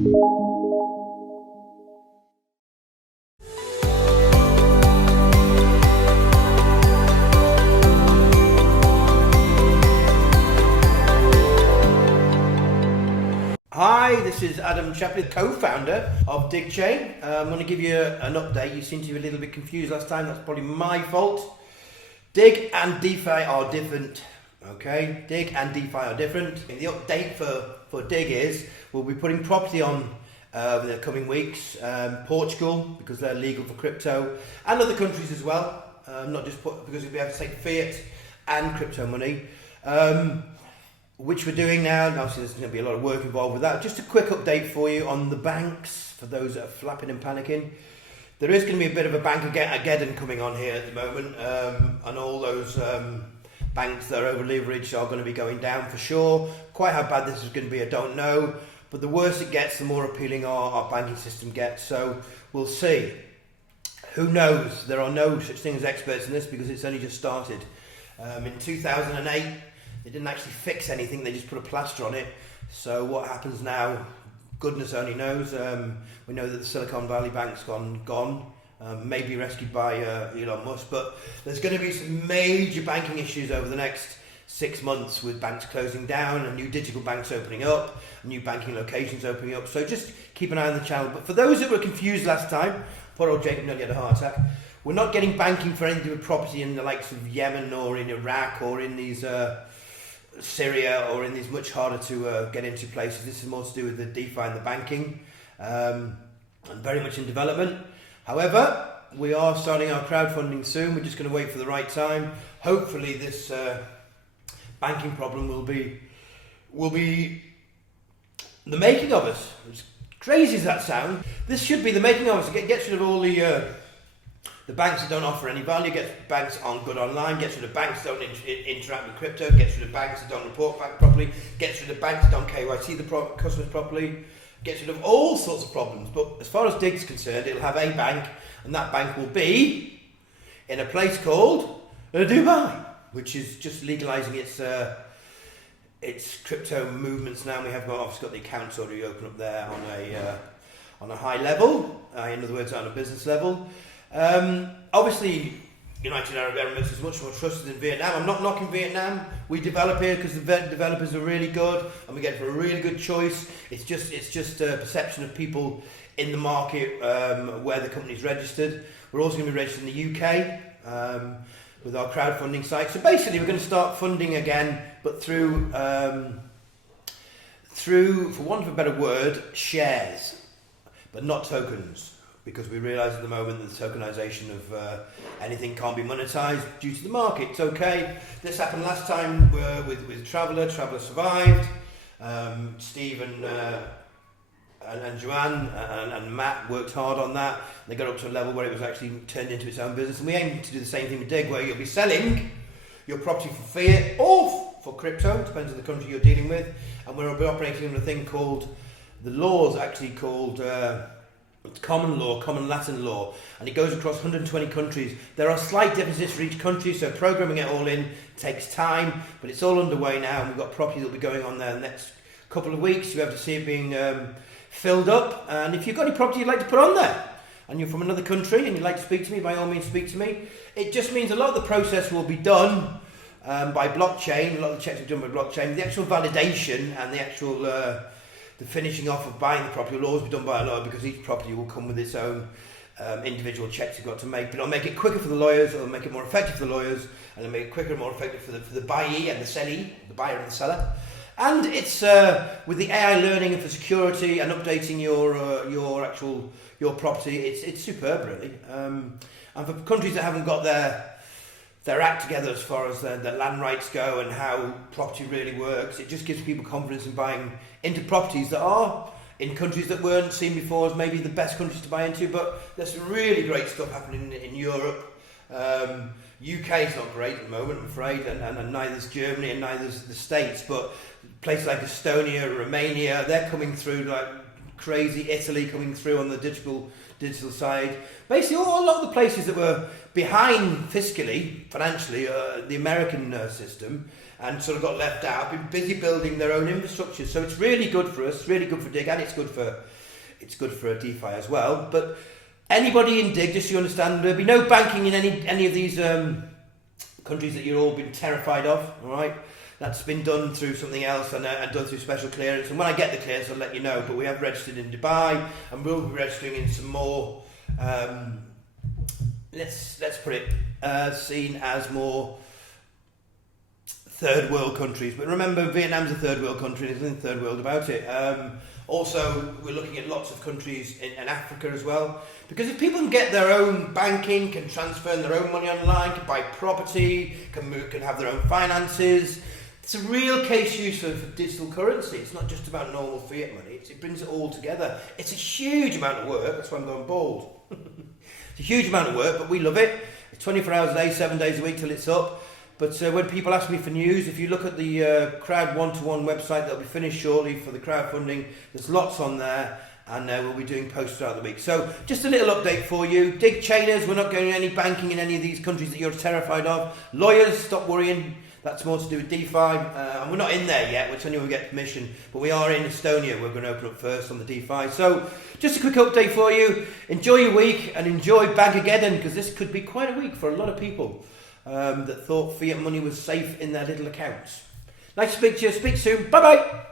Hi, this is Adam Chaplin, co-founder of Digchain. I'm going to give you an update. You seem to be a little bit confused last time. That's probably my fault. Dig and DeFi are different. Okay, Dig and DeFi are different. And the update for Dig is we'll be putting property on over the coming weeks. Portugal, because they're legal for crypto, and other countries as well. Not just because we'll be able to take fiat and crypto money. Which we're doing now, and obviously there's going to be a lot of work involved with that. Just a quick update for you on the banks, for those that are flapping and panicking. There is going to be a bit of a bank-ageddon coming on here at the moment, and all those banks that are over-leveraged are going to be going down for sure. Quite how bad this is going to be, I don't know, but the worse it gets, the more appealing our banking system gets, so we'll see. Who knows? There are no such thing as experts in this because it's only just started. In 2008, they didn't actually fix anything, they just put a plaster on it. So what happens now, goodness only knows. We know that the Silicon Valley Bank's gone, maybe rescued by Elon Musk, but there's going to be some major banking issues over the next 6 months with banks closing down and new digital banks opening up, new banking locations opening up. So just keep an eye on the channel. But for those that were confused last time, poor old Jacob nearly had a heart attack. We're not getting banking for anything to do with property in the likes of Yemen or in Iraq or in these Syria or in these much harder to get into places. This is more to do with the DeFi and the banking, and very much in development. However, we are starting our crowdfunding soon. We're just going to wait for the right time. Hopefully this banking problem will be the making of us. As crazy as that sounds, this should be the making of us. It gets rid of all the banks that don't offer any value, gets banks on good online, gets rid of banks that don't interact with crypto, gets rid of banks that don't report back properly, gets rid of banks that don't KYC the customers properly, gets rid of all sorts of problems. But as far as Dig's concerned, it'll have a bank, and that bank will be in a place called Dubai, which is just legalising its crypto movements now. We have obviously got the accounts already open up there on a high level, in other words, on a business level. Obviously, United Arab Emirates is much more trusted than Vietnam. I'm not knocking Vietnam. We develop here because the developers are really good, and we get for a really good choice. It's just a perception of people in the market where the company's registered. We're also going to be registered in the UK with our crowdfunding site. So basically, we're going to start funding again, but through, for want of a better word, shares, but not tokens. Because we realise at the moment that the tokenisation of anything can't be monetised due to the market. It's okay. This happened last time with Traveller. Traveller survived. Steve and Joanne and Matt worked hard on that. They got up to a level where it was actually turned into its own business. And we aim to do the same thing with Dig, where you'll be selling your property for fiat or for crypto, depends on the country you're dealing with. And we'll be operating on a thing called, the law's actually called common law, common Latin law, and it goes across 120 countries. There are slight differences for each country, so programming it all in takes time, but it's all underway now, and we've got property that will be going on there the next couple of weeks. You'll have to see it being filled up, and if you've got any property you'd like to put on there, and you're from another country and you'd like to speak to me, by all means speak to me. It just means a lot of the process will be done by blockchain. A lot of the checks are done by blockchain. The actual validation and the actual the finishing off of buying the property will always be done by a lawyer, because each property will come with its own individual checks you've got to make. But it'll make it quicker for the lawyers, it'll make it more effective for the lawyers, and it'll make it quicker and more effective for the buyee and the sellee, the buyer and the seller. And it's with the AI learning and for security and updating your property, it's superb really. And for countries that haven't got their act together as far as the land rights go and how property really works, it just gives people confidence in buying into properties that are in countries that weren't seen before as maybe the best countries to buy into. But there's some really great stuff happening in Europe. UK is not great at the moment, I'm afraid, and neither is Germany and neither is the States, but places like Estonia, Romania, they're coming through like crazy. Italy coming through on the digital side. Basically, a lot of the places that were behind fiscally, financially, the American system, and sort of got left out, have been busy building their own infrastructure. So it's really good for us, really good for Dig, and it's good for DeFi as well. But anybody in Dig, just so you understand, there'll be no banking in any of these countries that you've all been terrified of, all right? That's been done through something else and done through special clearance. And when I get the clearance, I'll let you know. But we have registered in Dubai, and we'll be registering in some more, let's put it, seen as more third world countries. But remember, Vietnam's a third world country. There's nothing third world about it. Also, we're looking at lots of countries in Africa as well. Because if people can get their own banking, can transfer their own money online, can buy property, can have their own finances, it's a real case use of digital currency. It's not just about normal fiat money. It brings it all together. It's a huge amount of work. That's why I'm going bald. It's a huge amount of work, but we love it. It's 24 hours a day, 7 days a week till it's up. But when people ask me for news, if you look at the Crowd One-to-One website, that'll be finished shortly for the crowdfunding. There's lots on there, and we'll be doing posts throughout the week. So just a little update for you. Digchainers, we're not going any banking in any of these countries that you're terrified of. Lawyers, stop worrying. That's more to do with DeFi. And we're not in there yet. We're telling you we get permission. But we are in Estonia. We're going to open up first on the DeFi. So just a quick update for you. Enjoy your week and enjoy Bankageddon, because this could be quite a week for a lot of people that thought fiat money was safe in their little accounts. Nice to speak to you. Speak soon. Bye-bye.